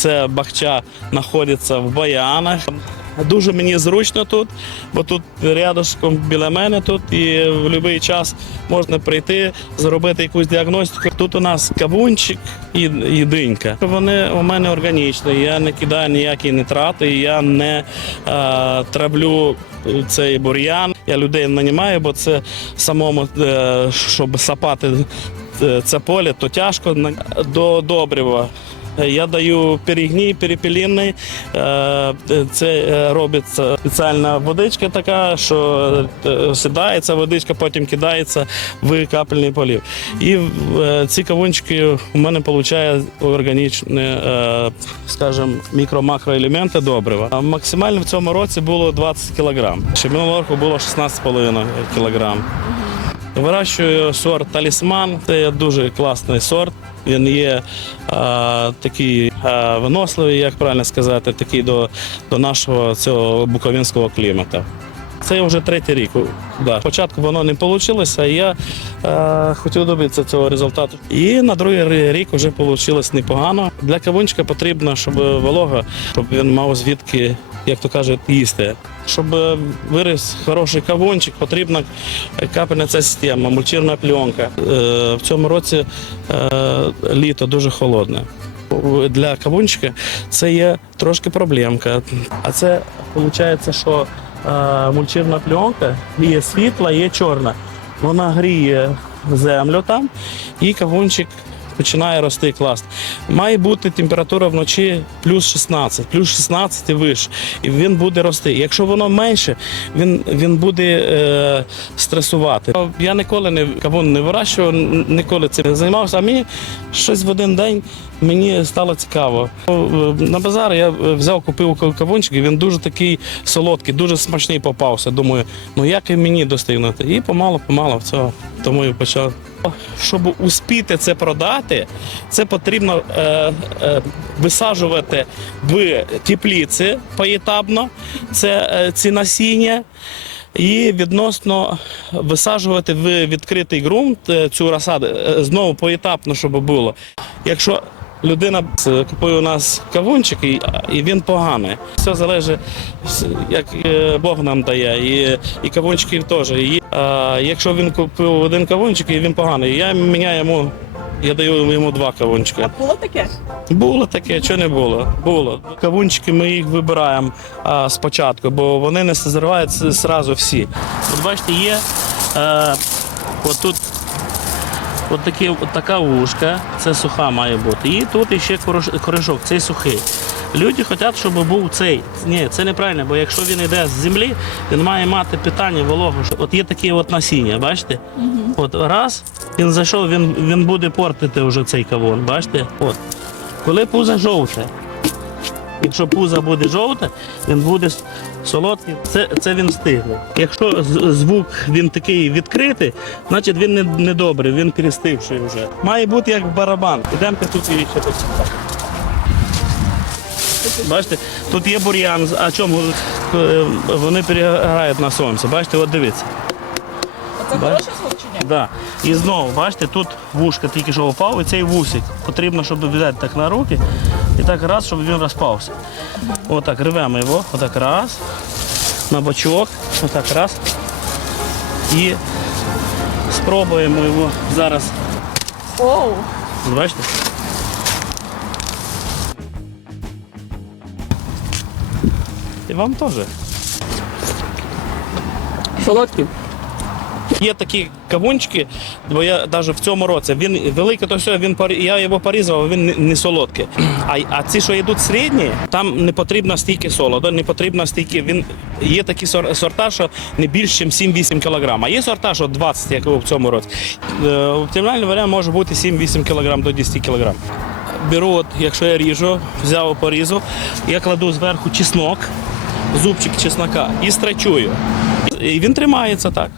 це бахча знаходиться в Баянах. Дуже мені зручно тут, бо тут рядышком біля мене тут і в будь-який час можна прийти, зробити якусь діагностику. Тут у нас кавунчик і, і динька. Вони у мене органічні, я не кидаю ніякі нитрати, я не е, травлю цей бур'ян. Я людей нанімаю, бо це самому, е, щоб сапати е, це поле, то тяжко. До добрива я даю перегній, перепілінний. Е, Це е, робиться спеціальна водичка така, що е, сідається водичка, потім кидається в капельний полів. І е, ці кавунчики у мене виходить органічні, е, скажімо, мікро-макроелементи добрива. Максимально в цьому році було 20 кг. Ще минулого року було 16,5 кг. Вирощую сорт талісман. Це дуже класний сорт. Він є а, такий а, виносливий, як правильно сказати, такий до, до нашого цього буковинського клімату. Це вже третій рік. Да. Спочатку воно не вийшло, а я е, хотів добитися цього результату. І на другий рік вже вийшло непогано. Для кавунчика потрібно, щоб волога, щоб він мав звідки, як то кажуть, їсти. Щоб е, виріс хороший кавунчик, потрібна капельна ця система, мульчірна пленка. Е, в цьому році е, літо дуже холодне. Для кавунчика це є трошки проблемка. А це виходить, що мульчірна пленка є світла, є чорна. Вона гріє землю там, і кавунчик починає рости класно. Має бути температура вночі плюс 16, плюс 16 і вище. І він буде рости. Якщо воно менше, він, він буде е, стресувати. Я ніколи не кавун не вирощував, ніколи цим не займався. А мені щось в один день мені стало цікаво. Е, На базар я е, взяв, купив кавунчик, і він дуже такий солодкий, дуже смачний попався. Думаю, ну як і мені достигнути? І помало, помало в цього. Тому і почав. Щоб успіти це продати, це потрібно е, е, висаджувати в тепліці поетапно, це е, ці насіння. І відносно висаджувати в відкритий ґрунт е, цю розсаду е, знову поетапно, щоб було. Якщо людина е, купує у нас кавунчик і, він поганий, все залежить, як е, Бог нам дає, і, і кавунчиків теж. І, е, якщо він купив один кавунчик і він поганий, я міняю йому. Я даю йому два кавунчика. Було таке? Було таке, що не було. Було. Кавунчики ми їх вибираємо а, спочатку, бо вони не зриваються зразу всі. От бачите, є е, от тут от, такі, от така вушка, це суха має бути. І тут корош- коришок, цей сухий. Люди хочуть, щоб був цей. Ні, це неправильно, бо якщо він йде з землі, він має мати питання вологу. От є такі от насіння, бачите? От раз він зайшов, він, він буде портити вже цей кавун, бачите? От. Коли пузо жовте, якщо пузо буде жовте, він буде солодкий. Це, це він встигне. Якщо звук він такий відкритий, значить він не, не добрий, він перестигший вже. Має бути як барабан. Ідемте тут і ще тут. Бачите, тут є бур'ян, а чому Е, вони переграють на сонці? Бачите, от дивіться. Це Бач- хороший звук чи ні? Да. І знову, бачите, тут вушка тільки що впав, і цей вусик. Потрібно, щоб взяти так на руки і так раз, щоб він розпався. Отак, рвемо його, отак раз, на бочок, отак раз. І спробуємо його зараз. Оу. Бачите? І вам теж. Солодкий. Є такі кавунчики, бо я навіть в цьому році він великий, то все, він я його порізав, він не, солодкий. А, а ці, що йдуть середні, там не потрібно стільки солоду, не потрібно стільки. Він є такі сор- сорта, що не більше, ніж 7-8 кг. А є сорта, що 20, як в цьому році. Е, Оптимальний варіант може бути 7-8 кг до 10 кг. Беру, от, якщо я ріжу, взяв порізу, я кладу зверху чеснок, зубчик чеснока і страчую. І він тримається так.